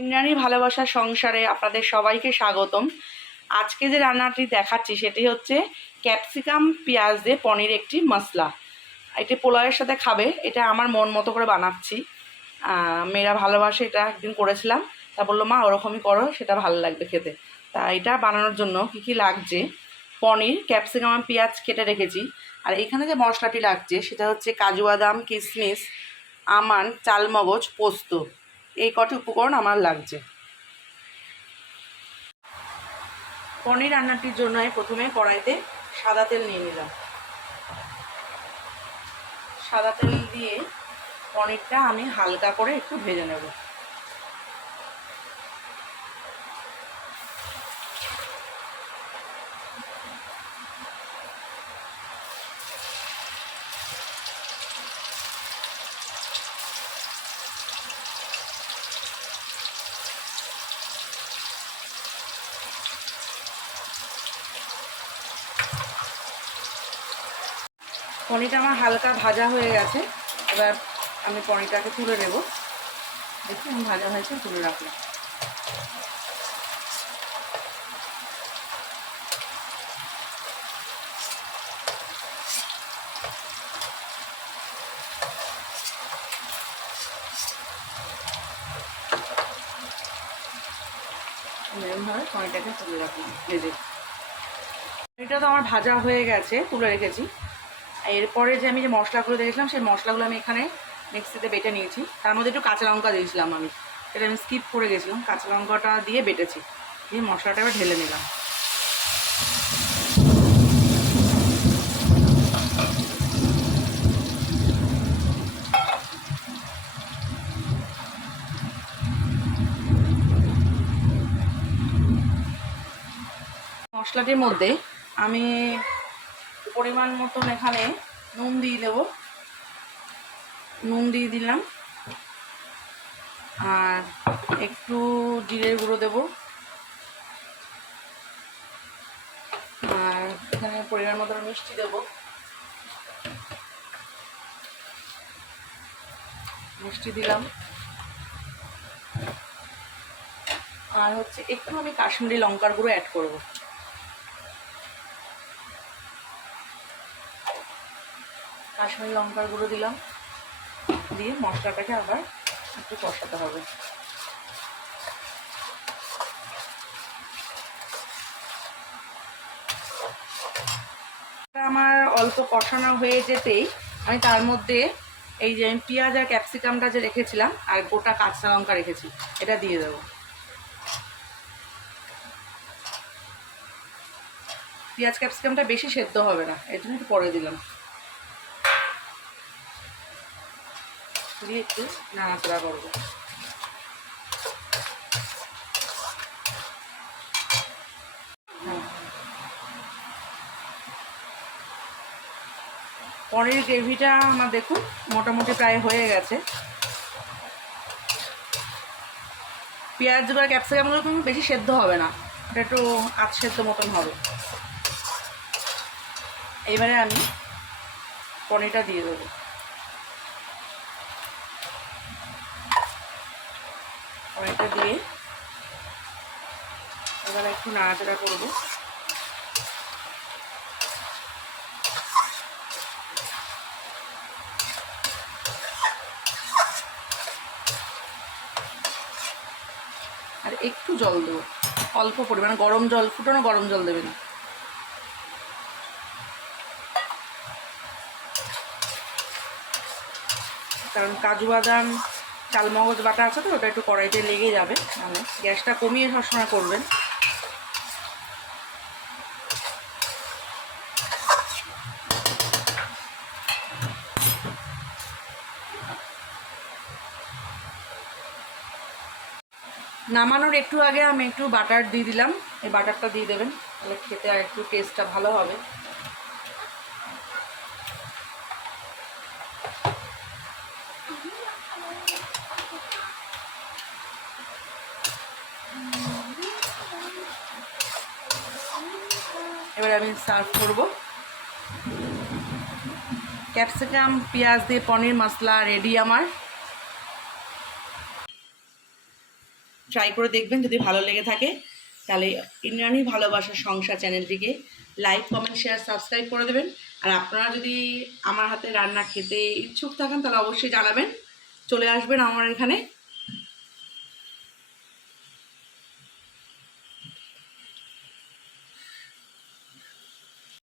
ইন্দ্রাণী ভালোবাসার সংসারে আপনাদের সবাইকে স্বাগতম। আজকে যে রান্নাটি দেখাচ্ছি সেটি হচ্ছে ক্যাপসিকাম পেঁয়াজ দিয়ে পনির একটি মশলা। এটি পোলাওয়ের সাথে খাবে, এটা আমার মন মতো করে বানাচ্ছি। মেয়েরা ভালোবাসে এটা, একদিন করেছিলাম। তা বলল, মা, ওরকমই করো, সেটা ভালো লাগবে খেতে। তা এটা বানানোর জন্য কী কী লাগছে? পনির, ক্যাপসিকাম আর পেঁয়াজ কেটে রেখেছি। আর এখানে যে মশলাটি লাগছে, সেটা হচ্ছে কাজু বাদাম কিশমিশ আমান চালমগজ, পোস্ত। এই কটি উপকরণ আমার লাগছে। পনির রান্নাটির জন্য আমি প্রথমে কড়াইতে সাদা তেল নিয়ে নিলাম। সাদা তেল দিয়ে পনিরটা আমি হালকা করে একটু ভেজে নেব। পনিরটা আমার হালকা ভাজা হয়ে গেছে। এবার আমি পনিরটাকে তুলে নেব। দেখি আমি ভাজা হয়েছে, তুলে রাখলাম। পনিরটাকে তুলে রাখলাম, ভেজে। পনিরটা তো আমার ভাজা হয়ে গেছে, তুলে রেখেছি। এরপরে যে আমি যে মশলাগুলো দেখেছিলাম সেই মশলাগুলো আমি এখানে মিক্সিতে বেটে নিয়েছি। তার মধ্যে একটু কাঁচা লঙ্কা দিয়েছিলাম আমি। এটা আমি স্কিপ করে গেছিলাম। কাঁচা লঙ্কাটা দিয়ে বেটেছি। দিয়ে মশলাটা এবার ঢেলে নিলাম। মশলাটির মধ্যে আমি পরিমাণ মতন এখানে নুন দিয়ে দেব। নুন দিয়ে দিলাম। আর একটু জিরের গুঁড়ো দেব। আর এখানে পরিমাণ মতন মিষ্টি দেব। মিষ্টি দিলাম। আর হচ্ছে একটু আমি কাশ্মীরি লঙ্কার গুঁড়ো অ্যাড করব। কাশ্মীরি লঙ্কার গুঁড়ো দিলাম। দিয়ে মশলাটাকে আবার একটু কষাতে হবে। আমার অল্প কষানো হয়ে যেতেই আমি তার মধ্যে এই যে আমি পেঁয়াজ আর ক্যাপসিকামটা যে রেখেছিলাম আর গোটা কাঁচা লঙ্কা রেখেছি, এটা দিয়ে দেবো। পেঁয়াজ, ক্যাপসিকামটা বেশি সেদ্ধ হবে না, এর জন্য একটু পরে দিলাম। দিয়ে একটু নাড়াচাড়া করব। হ্যাঁ। পনির গ্রেভিটা আমার দেখুন মোটামুটি প্রায় হয়ে গেছে। পেঁয়াজগুলো ক্যাপসিকামগুলো কিন্তু বেশি সেদ্ধ হবে না, এটা একটু আধ সেদ্ধ মতন হবে। এবারে আমি পনিরটা দিয়ে দেবো। পনিরটা দিয়ে এবার একটু নাড়াচাড়া করব। আর একটু জল দেবো, অল্প পরিমাণে গরম জল, ফুটানো গরম জল দেবেন কারণ কাজু বাদাম চালমগজ বাটা আছে তো, ওটা একটু কড়াইতে লেগে যাবে। মানে গ্যাসটা কমিয়ে সবসময় করবেন। নামানোর একটু আগে আমি একটু বাটার দিয়ে দিলাম। এই বাটারটা দিয়ে দেবেন, তাহলে খেতে আর একটু টেস্টটা ভালো হবে। এবার আমি সার্ভ করব। ক্যাপসিকাম পেঁয়াজ দিয়ে পনির মশলা রেডি আমার। ট্রাই করে দেখবেন যদি ভালো লেগে থাকে। তাহলে ইন্দ্রাণী ভালোবাসার সংসার চ্যানেলটিকে লাইক কমেন্ট শেয়ার সাবস্ক্রাইব করে দেবেন। আর আপনারা যদি আমার হাতে রান্না খেতে ইচ্ছুক থাকেন, তাহলে অবশ্যই জানাবেন। চলে আসবেন আমার এখানে।